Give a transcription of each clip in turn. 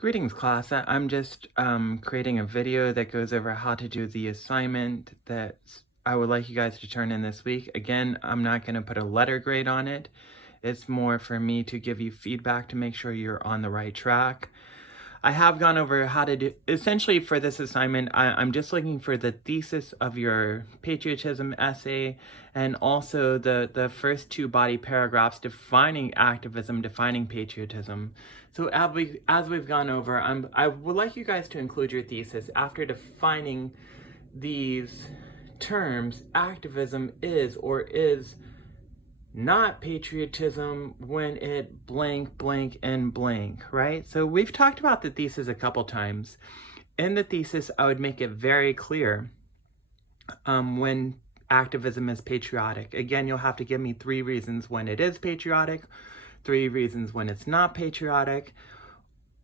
Greetings, class. I'm just creating a video that goes over how to do the assignment that I would like you guys to turn in this week. Again, I'm not going to put a letter grade on it. It's more for me to give you feedback to make sure you're on the right track. I have gone over how to do, essentially for this assignment, I'm just looking for the thesis of your patriotism essay and also the first two body paragraphs defining activism, defining patriotism. So as we've gone over, I would like you guys to include your thesis after defining these terms. Activism is or is not patriotism when it blank, blank, and blank, right? So we've talked about the thesis a couple times. In the thesis, I would make it very clear when activism is patriotic. Again, you'll have to give me 3 reasons when it is patriotic, 3 reasons when it's not patriotic,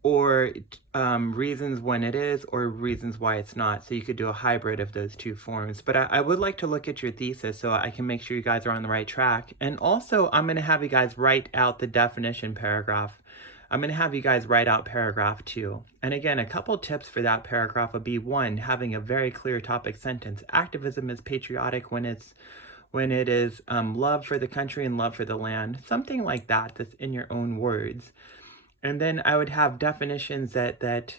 or reasons when it is, or reasons why it's not. So you could do a hybrid of those 2 forms. But I would like to look at your thesis so I can make sure you guys are on the right track. And also, I'm going to have you guys write out the definition paragraph. I'm going to have you guys write out paragraph 2. And again, a couple tips for that paragraph would be 1, having a very clear topic sentence. Activism is patriotic when it is love for the country and love for the land. Something like that that's in your own words. And then I would have definitions that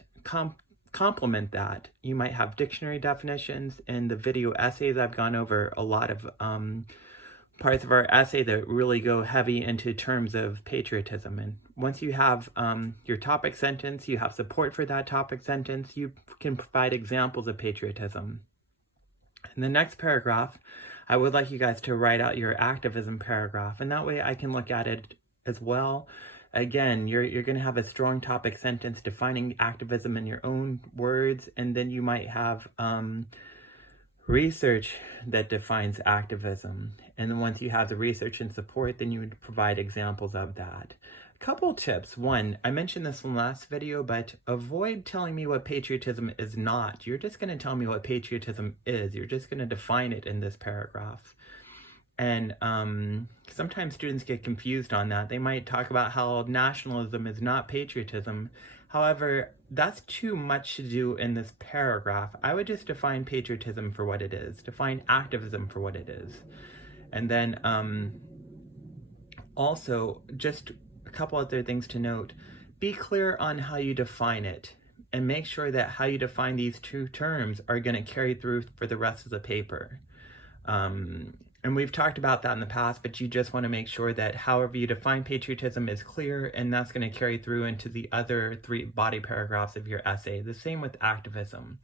complement that. You might have dictionary definitions. In the video essays, I've gone over a lot of parts of our essay that really go heavy into terms of patriotism. And once you have your topic sentence, you have support for that topic sentence, you can provide examples of patriotism. In the next paragraph, I would like you guys to write out your activism paragraph, and that way I can look at it as well. Again, you're going to have a strong topic sentence defining activism in your own words, and then you might have research that defines activism. And then once you have the research and support, then you would provide examples of that. A couple tips. 1, I mentioned this in the last video, but avoid telling me what patriotism is not. You're just going to tell me what patriotism is. You're just going to define it in this paragraph. And sometimes students get confused on that. They might talk about how nationalism is not patriotism. However, that's too much to do in this paragraph. I would just define patriotism for what it is, define activism for what it is. And then also, just a couple other things to note. Be clear on how you define it, and make sure that how you define these 2 terms are going to carry through for the rest of the paper. And we've talked about that in the past, but you just want to make sure that however you define patriotism is clear, and that's going to carry through into the other 3 body paragraphs of your essay. The same with activism.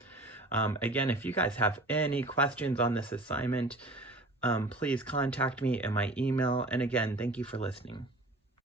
Again, if you guys have any questions on this assignment, please contact me in my email. And again, thank you for listening.